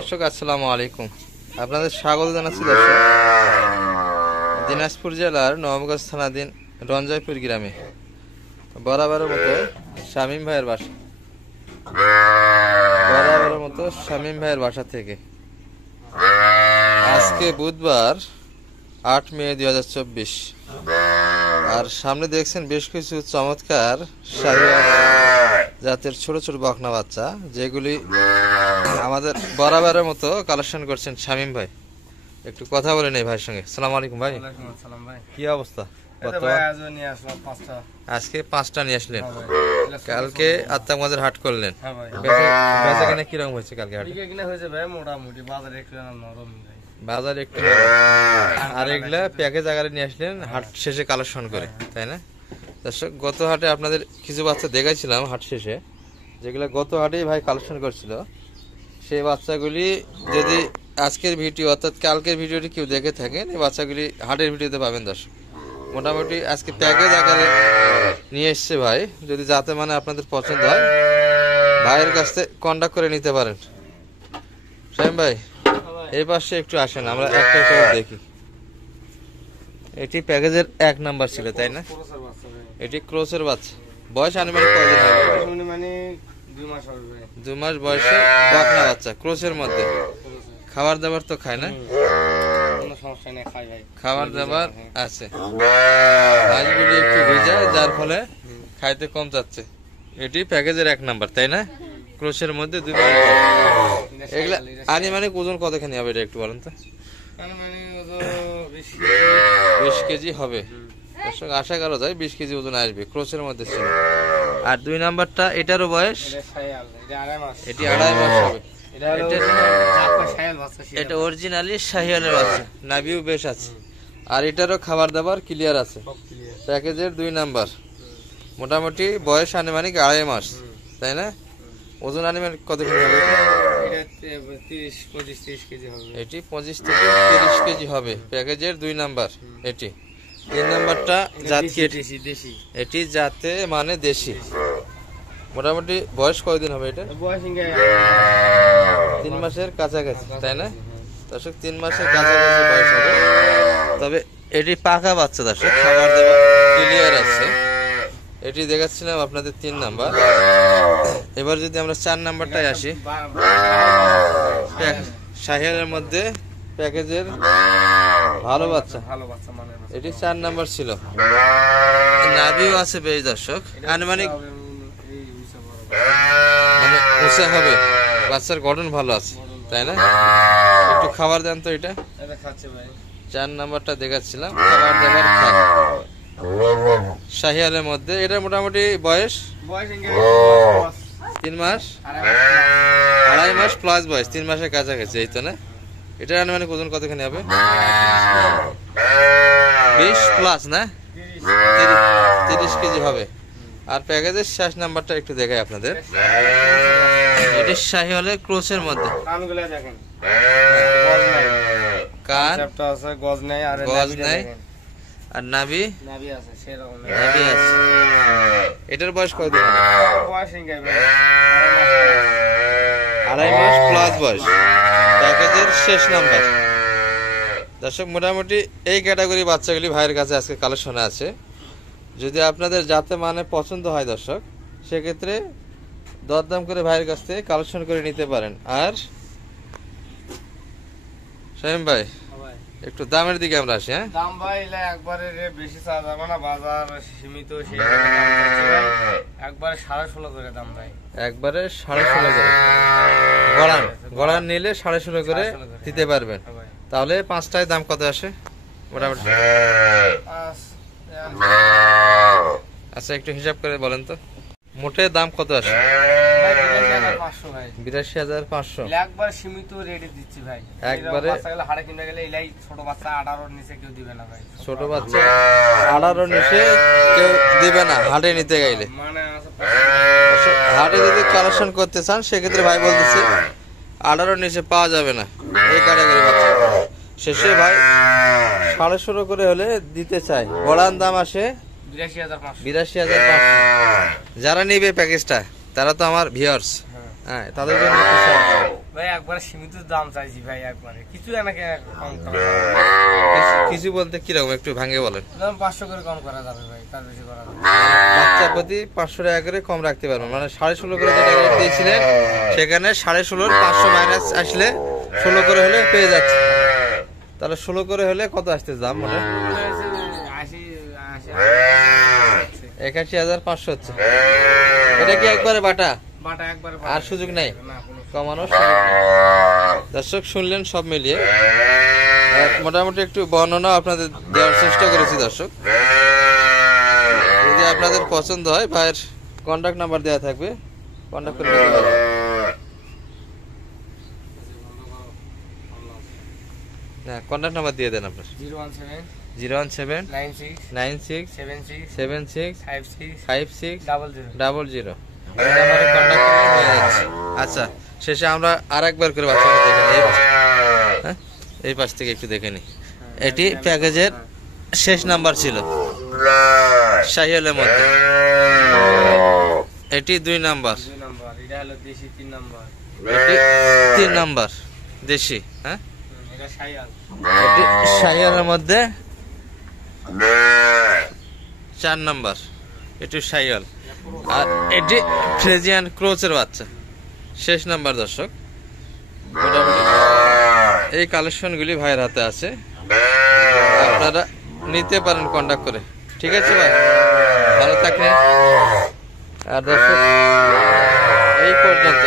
দর্শক আসসালামু আলাইকুম, আপনাদের স্বাগত জানাচ্ছি। দর্শক দিনাজপুর জেলার নবগঞ্জ থানাধীন রঞ্জয়পুর গ্রামে বরাবরের মতো শামীম ভাইয়ের বাসা থেকে আজকে বুধবার 8 মে 2024। আর সামনে দেখছেন বেশ কিছু চমৎকার শাহিওয়াল জাতের ছোট ছোট বকনা বাচ্চা, যেগুলি আমাদের বরাবরের মতো কালেকশন করছেন শামীম ভাই। একটু কথা বলে নেই ভাইয়ের সঙ্গে। আসসালামু আলাইকুম ভাই। কি অবস্থা? আজকে 5টা নিয়ে আসলেন, কালকে আত্মাগঞ্জের হাট করলেন। বেচা কিনা কিরকম হয়েছে কালকে হাটে? মোটামুটি বাজার একটু, আর এগুলা প্যাকেজ আকারে নিয়ে আসলেন হাট শেষে কালেকশন করে, তাই না? দর্শক গত হাটে আপনাদের কিছু বাচ্চা দেখাইছিলাম হাট শেষে, যেগুলো গত হাটেই ভাই কালেকশন করছিল। সেই বাচ্চাগুলি যদি আজকের ভিডিও অর্থাৎ কালকের ভিডিওটি কেউ দেখে থাকেন, এই বাচ্চাগুলি হাটের ভিডিওতে পাবেন। দর্শক মোটামুটি আজকে প্যাকেজ আকারে নিয়ে এসছে ভাই। যদি যাতে মানে আপনাদের পছন্দ হয়, ভাইয়ের কাছ থেকে কন্ট্যাক্ট করে নিতে পারেন। শামীম ভাই এই পাশে একটু আসেন, আমরা একটা করে দেখি। এটি প্যাকেজের 1 নাম্বার ছিল, তাই না? এটি ক্রসের বাচ্চা। বয়স আনুমানিক কতদিন হবে? 2 মাস বয়সে বকনা বাচ্চা, ক্রসের মধ্যে। খাবার দাবার তো খায় না? খাবার দাবার আছে, মাছগুলি একটু ভেজা, যার ফলে খাইতে কম যাচ্ছে। এটি প্যাকেজের 1 নাম্বার, তাই না? ক্রসের মধ্যে 2 মাস। এগুলা আনুমানিক ওজন কতখানি হবে এটা একটু বলেন তো? 20 কেজি হবে। দর্শক আশা করা যায় 20 কেজি ওজন আসবে, ক্রসের মধ্যে ছিল। আর 2 নাম্বারটা, এটারও বয়স এটি 2.5 মাস হবে। এটা অরিজিনালি শাহিওয়ালের বাচ্চা, নাভিও বেশ আছে। আর এটারও খাবার দাবার ক্লিয়ার আছে। প্যাকেজের 2 নাম্বার, মোটামুটি বয়স আনুমানিক 2.5 মাস, তাই না? ওজন আনুমানিক কতখানি হবে? এটি 25 থেকে 30 কেজি হবে। প্যাকেজের 2 নাম্বার এটি। 3 নাম্বারটা জাত কি? এটি জাতে মানে দেশি। মোটামুটি বয়স কয়দিন হবে এটা? 3 মাসের কাছাকাছি, তাই না? দর্শক 3 মাসের কাছাকাছি বয়স হবে। তবে এটি পাকা বাচ্চা দর্শক, খাবার দাবার ক্লিয়ার আছে। এটি দেখাচ্ছিলাম আপনাদের 3 নাম্বার। এবার যদি আমরা 4 নাম্বারটায় আসি, শাহিওয়ালের মধ্যে প্যাকেজের ভালো বাচ্চা, এটি 4 নাম্বার ছিল। নাভিও আছে বেশ দর্শক, আনুমানিক মানে উঁচা হবে। বাচ্চার গঠন ভালো আছে, তাই না? একটু খাবার দেন তো। এটা 4 নাম্বারটা দেখাচ্ছিলাম, খাবার দাবার খায় শাহিওয়ালের মধ্যে। এটা মোটামুটি বয়স 3 মাস, 2.5 মাস প্লাস বয়স, 3 মাসের কাছাকাছি, এই তো না? এটার আনুমানিক ওজন কতখানি হবে? 20 প্লাস না, 30 কেজি হবে। আর প্যাকেজের 6 নাম্বারটা একটু দেখাই আপনাদের। এটি শাহিওয়ালের ক্রসের মধ্যে। কান গজ নাই, আর নাভি আছে। এটার বয়স কতদিন? 2.5 মাস প্লাস বয়স, প্যাকেজের 6 নাম্বার। দর্শক মোটামুটি এই ক্যাটাগরি বাচ্চাগুলি ভাইয়ের কাছে আজকে কালেকশনে আছে। যদি আপনাদের যাতে মানে পছন্দ হয় দর্শক, সেক্ষেত্রে দরদাম করে ভাইয়ের কাছ থেকে কালেকশন করে নিতে পারেন। আর শামীম ভাই একটু দামের দিকে আমরা আসি। হ্যাঁ, দাম ভাই একবারে বেশি চাওয়া যাবে না, বাজার সীমিত, সেই একবারে 16.5 করে দাম ভাই। একবারে 16.5 করে গড়ান নিলে 16.5 করে দিতে পারবেন। তাহলে 5টায় দাম কত আসে মোটামুটি? আচ্ছা একটু হিসাব করে বলেন তো, মোটে দাম কত আসে? 82,500। একবার সীমিত রেটে দিচ্ছি ভাই। একবারে হাড়ে কিনতে গেলে এলাই ছোট বাচ্চা 18 নিচে কেউ দিবে না ভাই। ছোট বাচ্চা 18 নিচে কেউ দিবে না হাটে নিতে গেলে। মানে হাটে যদি কালেকশন করতে চান, সেক্ষেত্রে ভাই বলতেছে 18 নিচে পাওয়া যাবে না এই ক্যাটাগরি বাচ্চা। শেষে ভাই 16.5 করে হলে দিতে চাই। গড়ান দাম আসে 82,500। যারা নিবে প্যাকেজটা তারা তো আমার ভিউয়ার্স, হ্যাঁ, তাদের জন্য ভাই একবারে সীমিত দাম চাইছি ভাই, একবারে কিছু এনাকে কম করা কিছু বলতে কিরকম একটু ভাঙে বলেন। 500 করে কম করা যাবে ভাই, তার বেশি করা যাবে বাচ্চা প্রতি 500 টাকা করে কম রাখতে পারবেন, মানে 16.5 করে যেটা রেট দিয়েছিলেন সেখানে 16.5 500 মাইনাস আসলে 16 করে হলে পেয়ে যাচ্ছে। তাহলে 16 করে হলে কত আসতে দাম মানে 81,500 হচ্ছে। এটা কি একবারে বাটা বাটা একবারে আর সুযোগ নাই না কোনো কমানোর সুযোগ নেই। দর্শক শুনলেন সব মিলিয়ে মোটামুটি একটু বর্ণনা আপনাদের দেওয়ার চেষ্টা করেছি। দর্শক যদি আপনাদের পছন্দ হয় ভাইয়ের কন্ট্যাক্ট নাম্বার দেওয়া থাকবে, কন্ট্যাক্ট করে নিতে পারবেন। হ্যাঁ কন্ট্যাক্ট নাম্বার দিয়ে দেন আপনার। 017 017 96 96 76 76 56 56 00 00 এই নাম্বারে কন্ট্যাক্ট করলে হয়ে যাচ্ছে। আচ্ছা শেষে আমরা আরেকবার করে বাচ্চাটা দেখে নিই। হ্যাঁ এই পাশ থেকে একটু দেখে নিই। এটি প্যাকেজের শেষ নাম্বার ছিল শাহিওয়ালের মধ্যে, এটি 2 নাম্বার, 2 নাম্বার, এটা হলো দেশি 3 নাম্বার, এটি 3 নাম্বার দেশি। হ্যাঁ এটা শাইয়াল, এটি শাহিওয়ালের মধ্যে 4 নাম্বার, এটি শাহিওয়াল, আর এটি ফ্রেজিয়ান ক্রোচের বাচ্চা শেষ নাম্বার। দর্শক মোটামুটি এই কালেকশনগুলি ভাইয়ের হাতে আছে, আপনারা নিতে পারেন কন্ট্যাক্ট করে। ঠিক আছে ভাই, ভালো থাকবেন। আর দর্শক এই পর্যন্ত